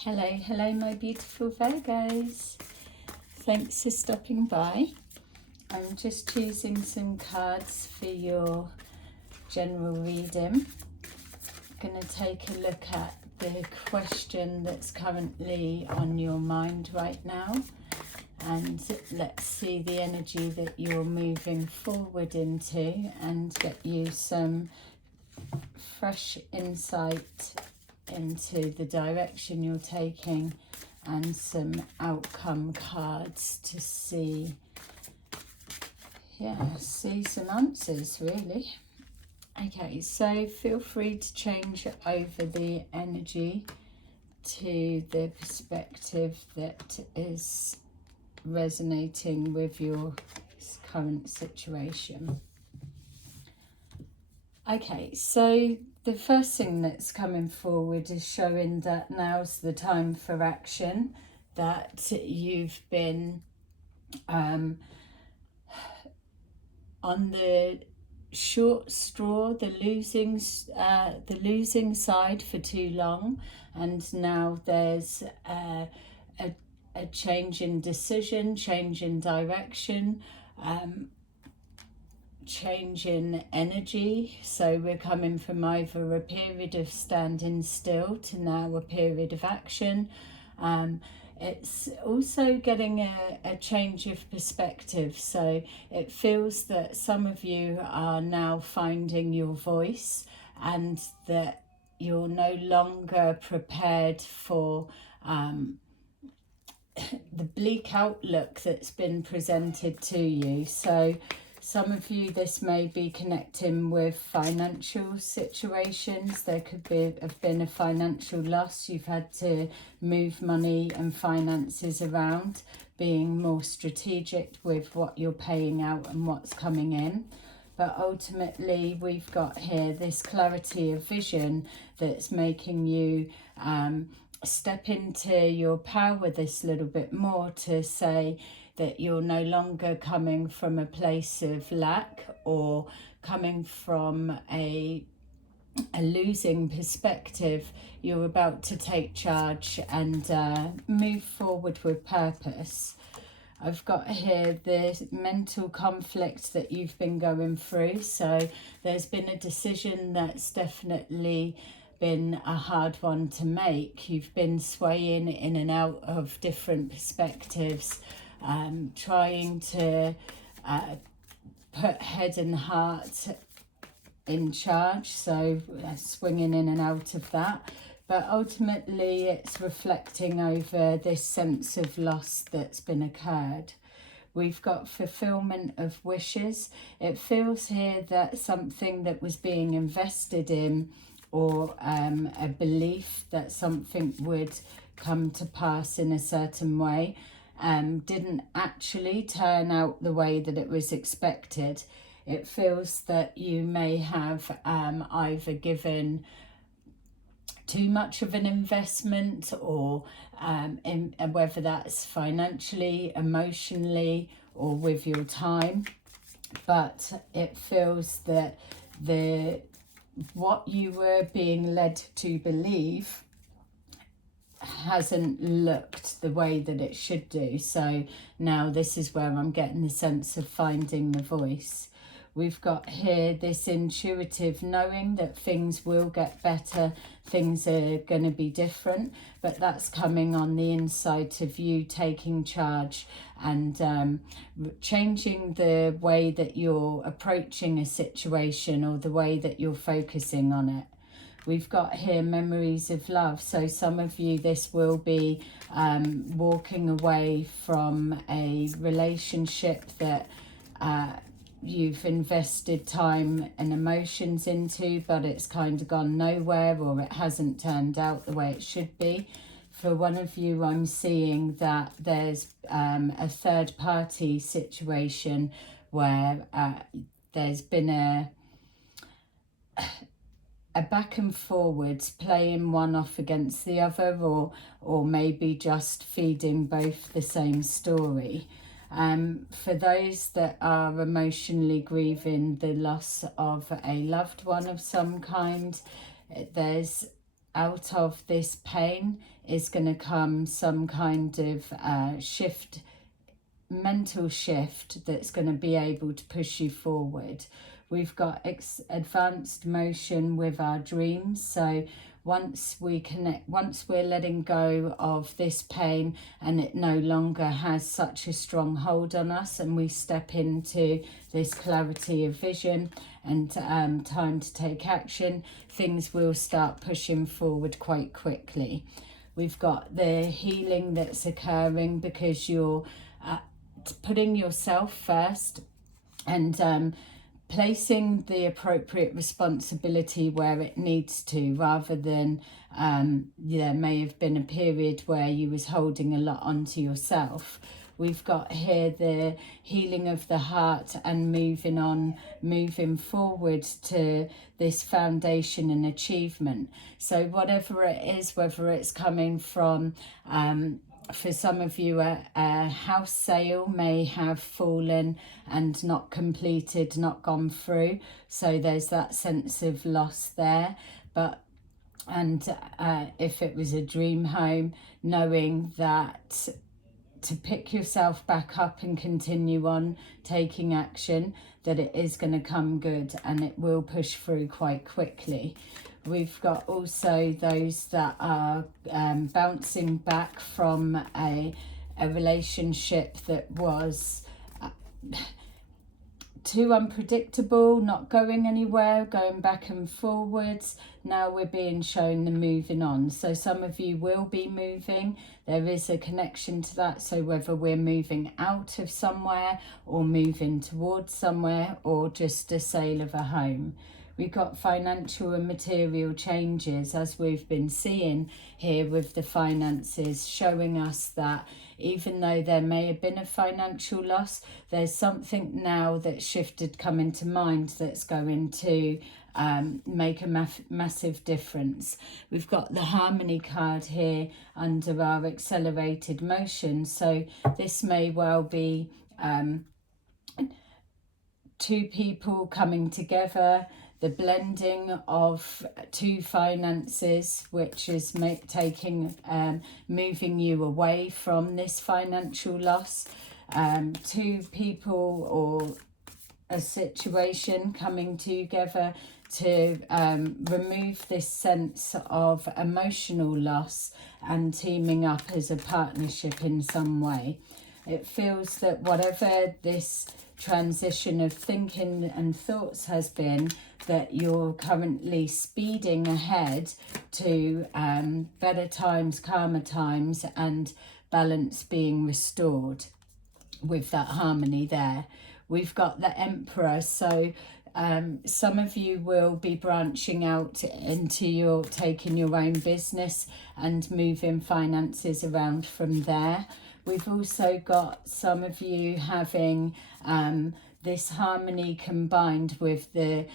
Hello my beautiful Virgos. Thanks for stopping by. I'm just choosing some cards for your general reading. I'm going to take a look at the question that's currently on your mind right now, and let's see the energy that you're moving forward into and get you some fresh insight into the direction you're taking and some outcome cards to see some answers really. Okay, so feel free to change over the energy to the perspective that is resonating with your current situation. Okay, so the first thing that's coming forward is showing that now's the time for action, that you've been on the short straw, the losing side for too long, and now there's a change in decision, change in direction, change in energy. So we're coming from either a period of standing still to now a period of action. It's also getting a change of perspective. So it feels that some of you are now finding your voice and that you're no longer prepared for the bleak outlook that's been presented to you. So some of you, this may be connecting with financial situations. There could have been a financial loss. You've had to move money and finances around, being more strategic with what you're paying out and what's coming in. But ultimately, we've got here this clarity of vision that's making you step into your power this little bit more, to say that you're no longer coming from a place of lack or coming from a losing perspective. You're about to take charge and move forward with purpose. I've got here the mental conflict that you've been going through. So there's been a decision that's definitely been a hard one to make. You've been swaying in and out of different perspectives, trying to put head and heart in charge, so swinging in and out of that. But ultimately it's reflecting over this sense of loss that's been occurred. We've got fulfillment of wishes. It feels here that something that was being invested in, or a belief that something would come to pass in a certain way, didn't actually turn out the way that it was expected. It feels that you may have either given too much of an investment, or whether that's financially, emotionally, or with your time. But it feels that what you were being led to believe hasn't looked the way that it should do. So now this is where I'm getting the sense of finding the voice. We've got here this intuitive knowing that things will get better, things are going to be different, but that's coming on the inside of you taking charge and changing the way that you're approaching a situation or the way that you're focusing on it. We've got here memories of love. So some of you, this will be walking away from a relationship that you've invested time and emotions into, but it's kind of gone nowhere, or it hasn't turned out the way it should be. For one of you, I'm seeing that there's a third party situation where there's been a back and forwards, playing one off against the other, or maybe just feeding both the same story. For those that are emotionally grieving the loss of a loved one of some kind, there's out of this pain is going to come some kind of shift, mental shift that's going to be able to push you forward. We've got advanced motion with our dreams. So once we connect, once we're letting go of this pain and it no longer has such a strong hold on us, and we step into this clarity of vision and time to take action, things will start pushing forward quite quickly. We've got the healing that's occurring because you're putting yourself first and placing the appropriate responsibility where it needs to, rather than there may have been a period where you was holding a lot onto yourself. We've got here the healing of the heart and moving forward to this foundation and achievement. So whatever it is, whether it's coming from for some of you, a house sale may have fallen and not completed, not gone through. So there's that sense of loss there. And if it was a dream home, knowing that to pick yourself back up and continue on taking action, that it is going to come good and it will push through quite quickly. We've got also those that are bouncing back from a relationship that was too unpredictable, not going anywhere, going back and forwards. Now we're being shown the moving on. So some of you will be moving. There is a connection to that. So whether we're moving out of somewhere or moving towards somewhere, or just a sale of a home. We've got financial and material changes, as we've been seeing here with the finances, showing us that even though there may have been a financial loss, there's something now that's shifted, come into mind, that's going to make a massive difference. We've got the harmony card here under our accelerated motion. So this may well be two people coming together, the blending of two finances, which is moving you away from this financial loss. Two people or a situation coming together to remove this sense of emotional loss and teaming up as a partnership in some way. It feels that whatever this transition of thinking and thoughts has been, that you're currently speeding ahead to better times, calmer times, and balance being restored with that harmony there. We've got the Emperor. So some of you will be branching out into taking your own business and moving finances around from there. We've also got some of you having this harmony combined with the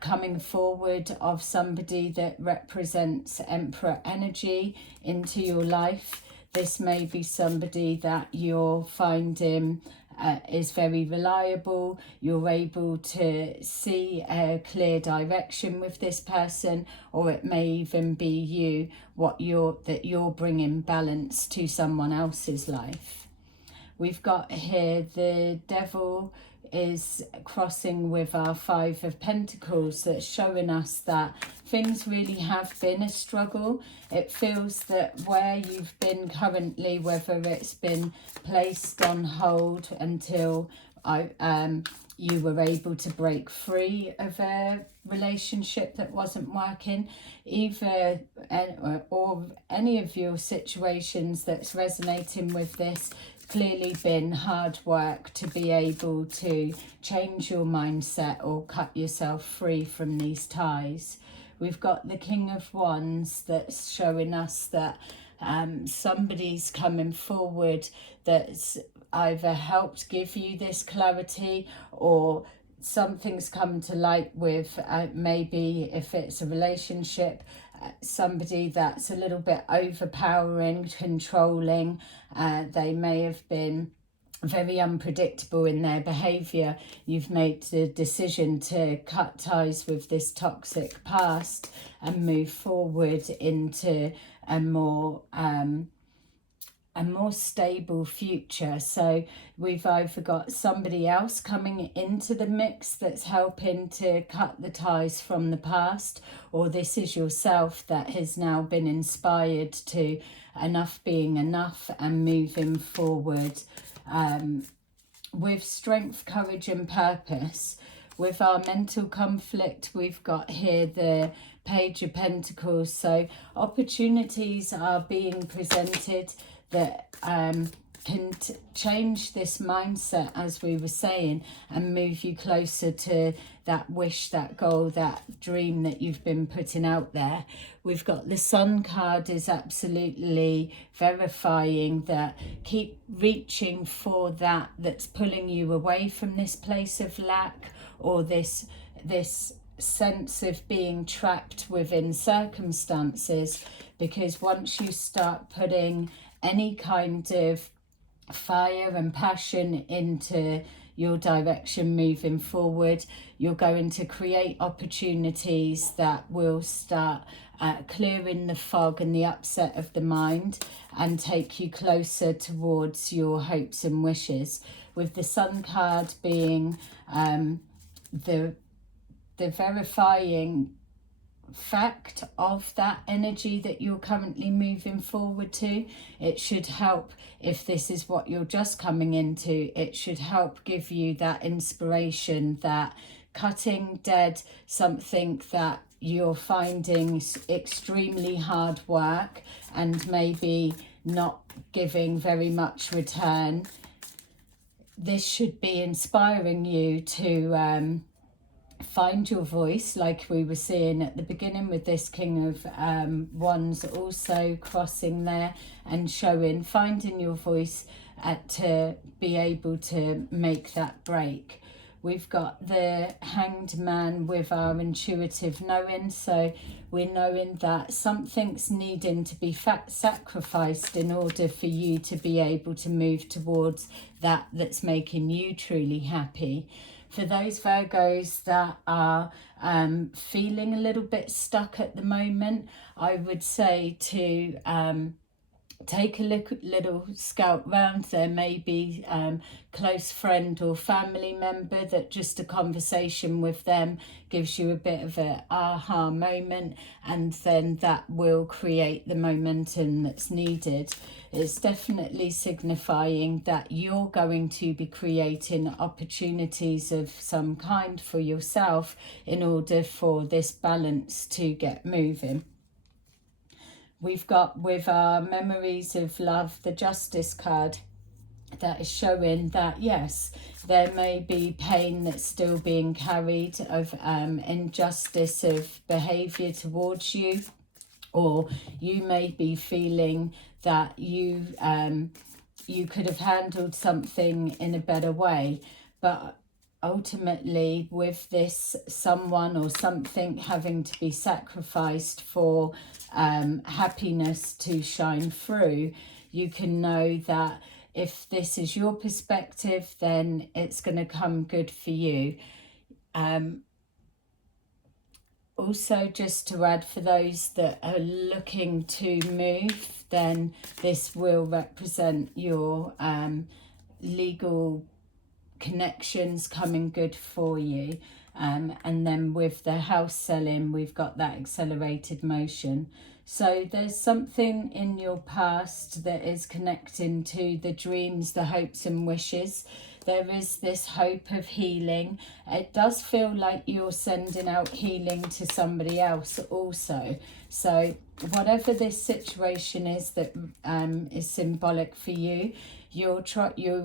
coming forward of somebody that represents Emperor energy into your life. This may be somebody that you're finding is very reliable. You're able to see a clear direction with this person, or it may even be you, that you're bringing balance to someone else's life. We've got here the Devil is crossing with our Five of Pentacles. That's showing us that things really have been a struggle. It feels that where you've been currently, whether it's been placed on hold until you were able to break free of a relationship that wasn't working, or any of your situations that's resonating with this, clearly been hard work to be able to change your mindset or cut yourself free from these ties. We've got the King of Wands that's showing us that somebody's coming forward that's either helped give you this clarity, or something's come to light with maybe if it's a relationship, somebody that's a little bit overpowering, controlling. They may have been very unpredictable in their behaviour. You've made the decision to cut ties with this toxic past and move forward into a more stable future. So we've either got somebody else coming into the mix that's helping to cut the ties from the past, or this is yourself that has now been inspired to enough being enough and moving forward with strength, courage and purpose. With our mental conflict, we've got here the Page of Pentacles. So opportunities are being presented that can change this mindset, as we were saying, and move you closer to that wish, that goal, that dream that you've been putting out there. We've got the Sun card is absolutely verifying that keep reaching for that that's pulling you away from this place of lack, or this sense of being trapped within circumstances, because once you start putting any kind of fire and passion into your direction moving forward, you're going to create opportunities that will start clearing the fog and the upset of the mind and take you closer towards your hopes and wishes. With the Sun card being the verifying fact of that energy that you're currently moving forward to. It should help, if this is what you're just coming into, it should help give you that inspiration that cutting dead something that you're finding extremely hard work and maybe not giving very much return, this should be inspiring you to find your voice, like we were seeing at the beginning with this King of Wands also crossing there and showing, finding your voice to be able to make that break. We've got the Hanged Man with our intuitive knowing, so we're knowing that something's needing to be sacrificed in order for you to be able to move towards that that's making you truly happy. For those Virgos that are feeling a little bit stuck at the moment, I would say to take a little scout round. There may be close friend or family member that just a conversation with them gives you a bit of an aha moment, and then that will create the momentum that's needed. It's definitely signifying that you're going to be creating opportunities of some kind for yourself in order for this balance to get moving. We've got, with our Memories of Love, the Justice card that is showing that, yes, there may be pain that's still being carried of injustice of behaviour towards you, or you may be feeling that you could have handled something in a better way, but ultimately with this someone or something having to be sacrificed for happiness to shine through, you can know that if this is your perspective, then it's going to come good for you. Also, just to add, for those that are looking to move, then this will represent your legal connections coming good for you. And then with the house selling, we've got that accelerated motion. So there's something in your past that is connecting to the dreams, the hopes and wishes. There is this hope of healing. It does feel like you're sending out healing to somebody else also. So whatever this situation is that is symbolic for you, you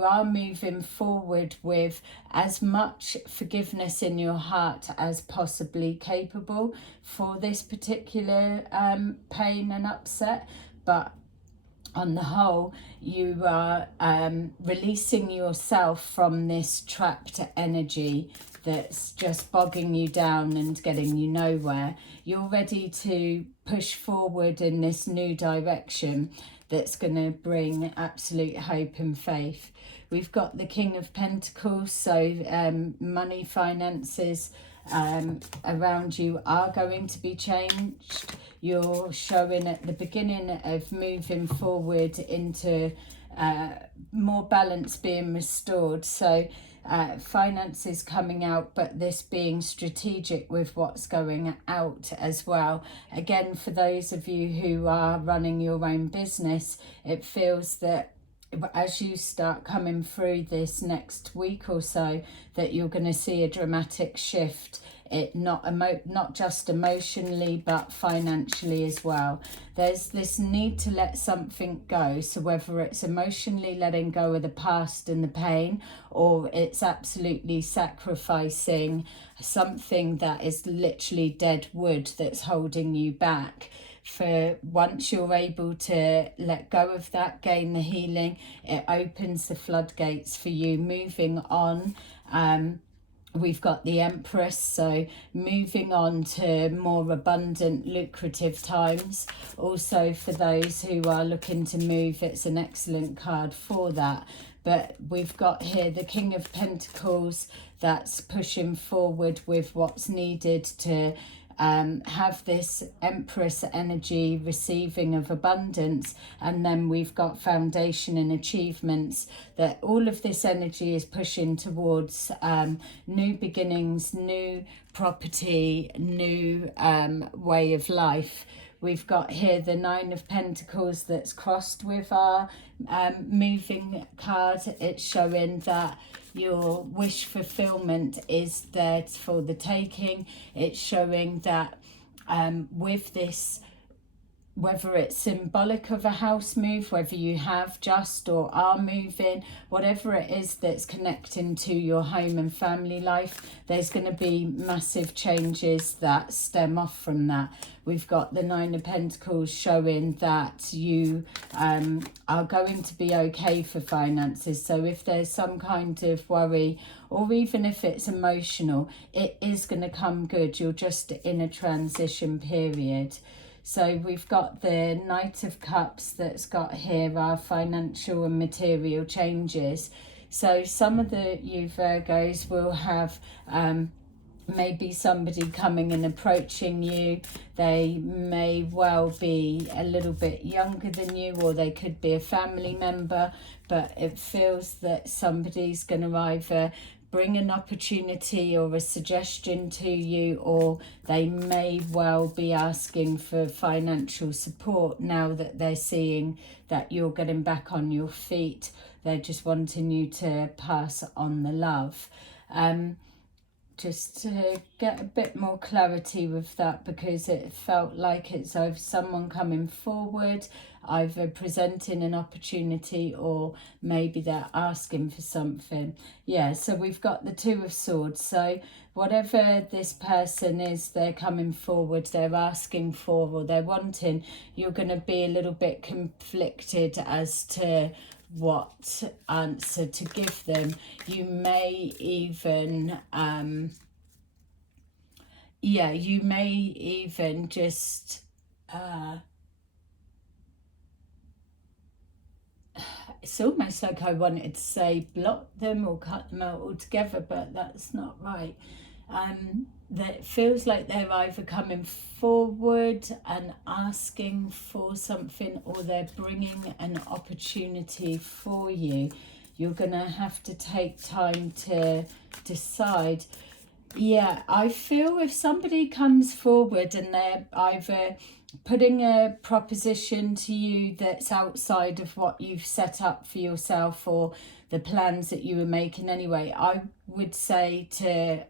are moving forward with as much forgiveness in your heart as possibly capable for this particular pain and upset. But on the whole, you are releasing yourself from this trapped energy that's just bogging you down and getting you nowhere. You're ready to push forward in this new direction. that's going to bring absolute hope and faith. We've got the King of Pentacles, so money, finances around you are going to be changed. You're showing at the beginning of moving forward into more balance being restored. So finances coming out, but this being strategic with what's going out as well. Again, for those of you who are running your own business, it feels that as you start coming through this next week or so, that you're going to see a dramatic shift. It not just emotionally but financially as well. There's this need to let something go, so whether it's emotionally letting go of the past and the pain, or it's absolutely sacrificing something that is literally dead wood that's holding you back. For once you're able to let go of that, gain the healing, it opens the floodgates for you moving on. We've got the Empress, so moving on to more abundant, lucrative times. Also, for those who are looking to move, it's an excellent card for that. But we've got here the King of Pentacles that's pushing forward with what's needed to have this Empress energy, receiving of abundance. And then we've got foundation and achievements, that all of this energy is pushing towards new beginnings, new property, new way of life. We've got here the Nine of Pentacles that's crossed with our moving card. It's showing that your wish fulfillment is there for the taking. It's showing that with this, whether it's symbolic of a house move, whether you have just or are moving, whatever it is that's connecting to your home and family life, there's going to be massive changes that stem off from that. We've got the Nine of Pentacles showing that you are going to be okay for finances. So if there's some kind of worry, or even if it's emotional, it is going to come good. You're just in a transition period. So we've got the Knight of Cups that's got here our financial and material changes. So some of you Virgos will have maybe somebody coming and approaching you. They may well be a little bit younger than you, or they could be a family member, but it feels that somebody's going to either bring an opportunity or a suggestion to you, or they may well be asking for financial support now that they're seeing that you're getting back on your feet. They're just wanting you to pass on the love. Just to get a bit more clarity with that, because it felt like it's either someone coming forward, either presenting an opportunity, or maybe they're asking for something. Yeah, so we've got the Two of Swords. So whatever this person is, they're coming forward, they're asking for, or they're wanting, you're going to be a little bit conflicted as to what answer to give them. You may even you may even just it's almost like I wanted to say block them or cut them out altogether, but that's not right. That it feels like they're either coming forward and asking for something, or they're bringing an opportunity for you. You're going to have to take time to decide. Yeah, I feel if somebody comes forward and they're either putting a proposition to you that's outside of what you've set up for yourself, or the plans that you were making anyway, I would say to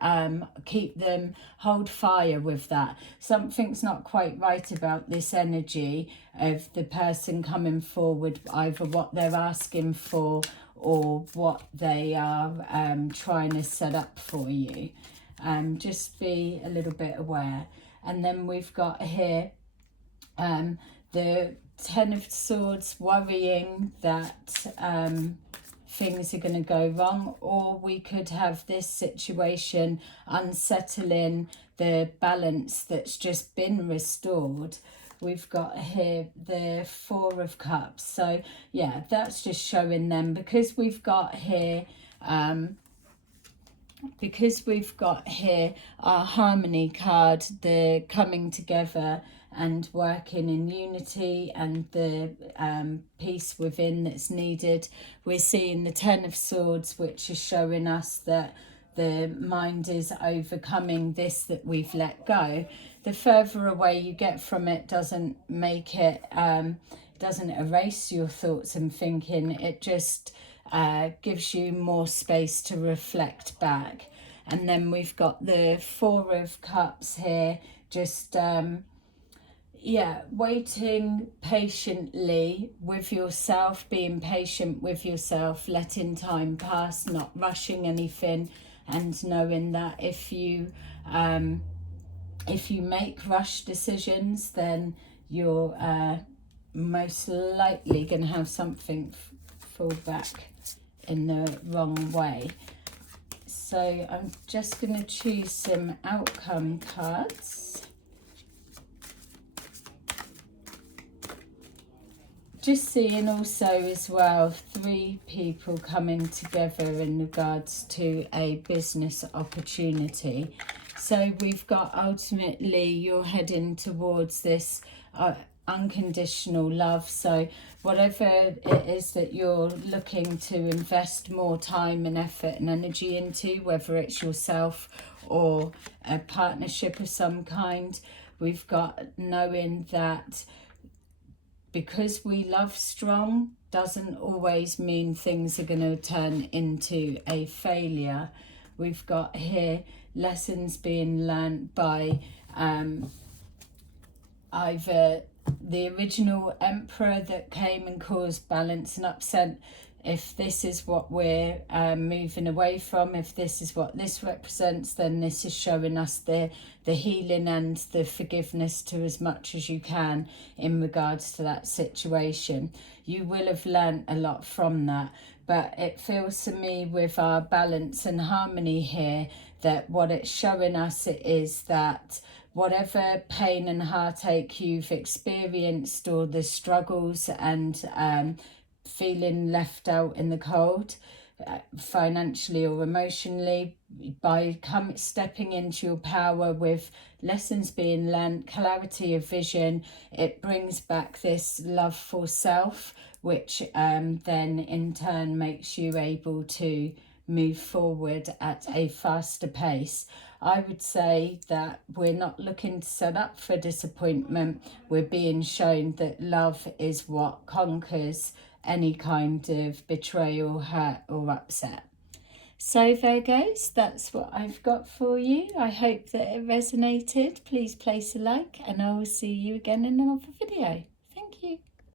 keep them, hold fire with that. Something's not quite right about this energy of the person coming forward, either what they're asking for or what they are trying to set up for you. Just be a little bit aware. And then we've got here the Ten of Swords, worrying that things are going to go wrong, or we could have this situation unsettling the balance that's just been restored. we've got here the Four of Cups. So yeah, that's just showing them, because we've got here our harmony card, the coming together and working in unity, and the peace within that's needed. We're seeing the Ten of Swords, which is showing us that the mind is overcoming this that we've let go. The further away you get from it doesn't make it, doesn't erase your thoughts and thinking. It just gives you more space to reflect back. And then we've got the Four of Cups here, just waiting patiently with yourself, being patient with yourself, letting time pass, not rushing anything, and knowing that if you make rush decisions, then you're most likely going to have something fall back in the wrong way. So I'm just going to choose some outcome cards. Just seeing also as well 3 people coming together in regards to a business opportunity. So we've got, ultimately you're heading towards this unconditional love. So whatever it is that you're looking to invest more time and effort and energy into, whether it's yourself or a partnership of some kind, we've got knowing that because we love strong doesn't always mean things are going to turn into a failure. We've got here lessons being learned by either the original emperor that came and caused balance and upset. If this is what we're moving away from, if this is what this represents, then this is showing us the healing and the forgiveness to as much as you can in regards to that situation. You will have learnt a lot from that, but it feels to me with our balance and harmony here that what it's showing us is that whatever pain and heartache you've experienced, or the struggles and feeling left out in the cold, financially or emotionally, by stepping into your power with lessons being learned, clarity of vision, it brings back this love for self, which then in turn makes you able to move forward at a faster pace. I would say that we're not looking to set up for disappointment. We're being shown that love is what conquers any kind of betrayal, hurt or upset. So Virgos, that's what I've got for you. I hope that it resonated. Please place a like, and I will see you again in another video. Thank you.